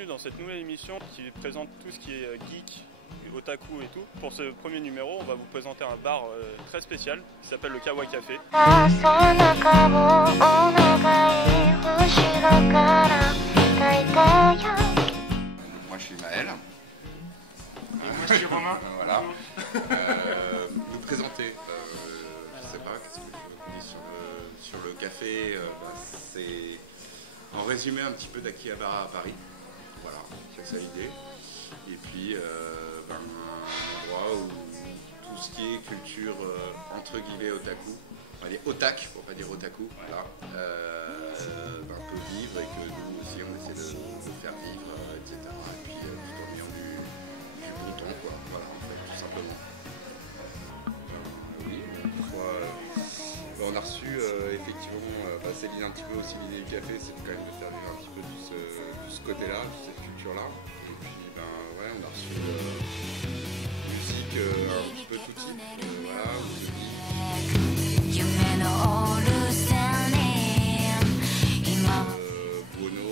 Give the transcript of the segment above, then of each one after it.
bienvenue dans cette nouvelle émission qui présente tout ce qui est geek, otaku et tout. Pour ce premier numéro, on va vous présenter un bar très spécial qui s'appelle le Kawa Café. Moi je suis Maël. Et moi je suis Romain. Voilà. Nous présenter, je sais pas, qu'est-ce que je dis sur le café, c'est en résumé un petit peu d'Akihabara à Paris. Voilà, c'est ça l'idée. Et puis un endroit où tout ce qui est culture entre guillemets otaku, on va dire otak pour pas dire otaku, voilà, peut vivre et que nous aussi on essaie de faire vivre, etc. Et puis tout en ayant du bon temps, quoi. Voilà, en fait, tout simplement. Oui, on a reçu effectivement, Céline un petit peu aussi l'idée du café, c'est quand même de faire vivre un petit peu tout ce côté-là, toute cette culture-là. Et puis ouais, on a reçu musique un petit peu tout type, voilà, Bono,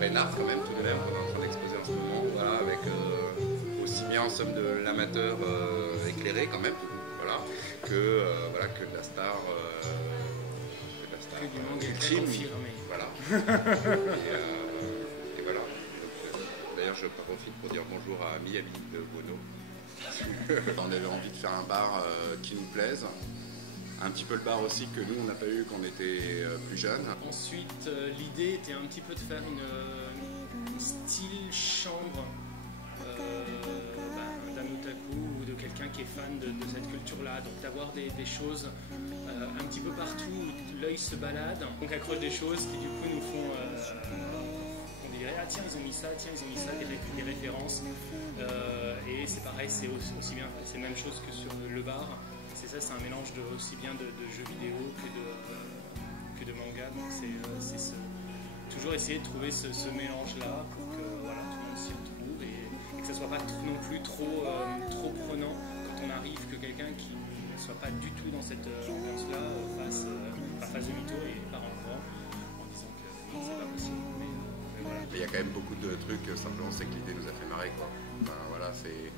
Reynard quand même tout de même qu'on est en train d'exposer en ce moment, voilà, avec aussi bien en somme de l'amateur éclairé quand même, voilà, que de la star, Que du manga ultime, confirmé. voilà. Et voilà. D'ailleurs je profite pour dire bonjour à Miyabi de Bono. On avait envie de faire un bar qui nous plaise. Un petit peu le bar aussi que nous on n'a pas eu quand on était plus jeunes. Ensuite, l'idée était un petit peu de faire une style chambre d'un otaku ou de quelqu'un qui est fan de cette culture-là. Donc d'avoir des choses un petit peu partout où l'œil se balade. Donc accroche des choses qui du coup nous font... on dirait, ah tiens ils ont mis ça, des références. Et c'est pareil, c'est aussi bien, c'est la même chose que sur le bar. C'est ça, c'est un mélange aussi bien de jeux vidéo que de manga. Donc c'est toujours essayer de trouver ce mélange-là pour que voilà, tout le monde s'y retrouve et que ça ne soit pas non plus trop prenant quand on arrive, que quelqu'un qui ne soit pas du tout dans cette ambiance-là fasse demi-tour et part en courant en disant que c'est pas possible. Mais voilà. Il y a quand même beaucoup de trucs, simplement c'est que l'idée nous a fait marrer, quoi. Voilà, c'est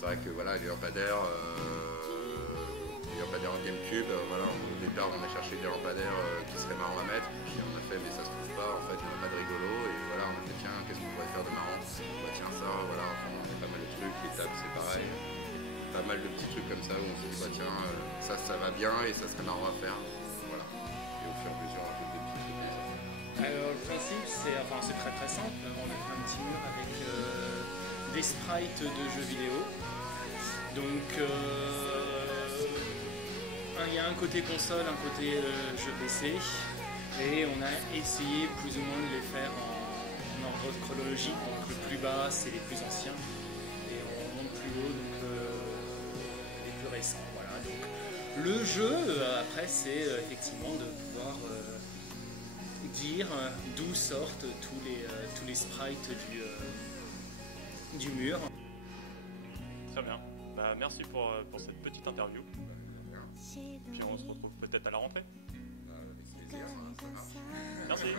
vrai que voilà, les lampadaires en GameCube, voilà, au départ on a cherché des lampadaires qui seraient marrants à mettre, puis on a fait mais ça se trouve pas, en fait il n'y en a pas de rigolo, et voilà on a fait tiens qu'est-ce qu'on pourrait faire de marrant, bah tiens ça, voilà, enfin, on a fait pas mal de trucs, les tables c'est pareil, pas mal de petits trucs comme ça où on s'est dit bah tiens ça va bien et ça serait marrant à faire, voilà, et au fur et à mesure on a fait des petits trucs. Alors le principe c'est très très simple, on a fait un petit mur avec des sprites de jeux vidéo, donc il y a un côté console, un côté jeu PC, et on a essayé plus ou moins de les faire en ordre chronologique. Donc le plus bas c'est les plus anciens et on monte plus haut, donc les plus récents. Voilà. Donc le jeu après c'est effectivement de pouvoir dire d'où sortent tous les sprites du mur. Très bien. Merci pour cette petite interview. Puis on se retrouve peut-être à la rentrée. Avec plaisir, ça marche. Merci.